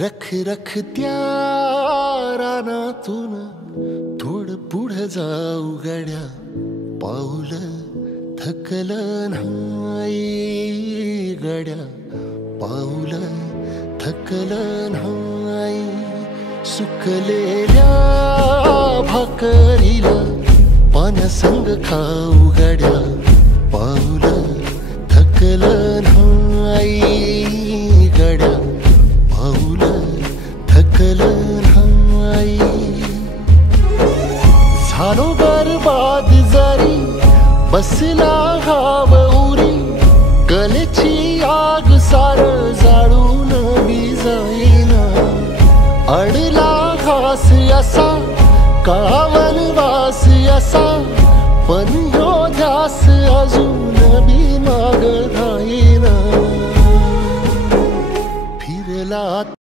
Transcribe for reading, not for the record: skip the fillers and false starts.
रख रख त्या रानातून थोडं पुढं जाऊ गड्या, पाऊल थकलं नाही गड्या, पाऊल थकलं नाही. सुकलेल्या भाकरीला पाण्यासंग खाऊ गड्या, पाऊल थकलं नाही गड्या, पाऊल थकलं नाही. झालो बरबाद जरी बसला हाव उरी, कलेची आग सार जाळून बी जाईना. अडला घास असा काळा वनवास असा, पण ह्यो ध्यास अजून बी माग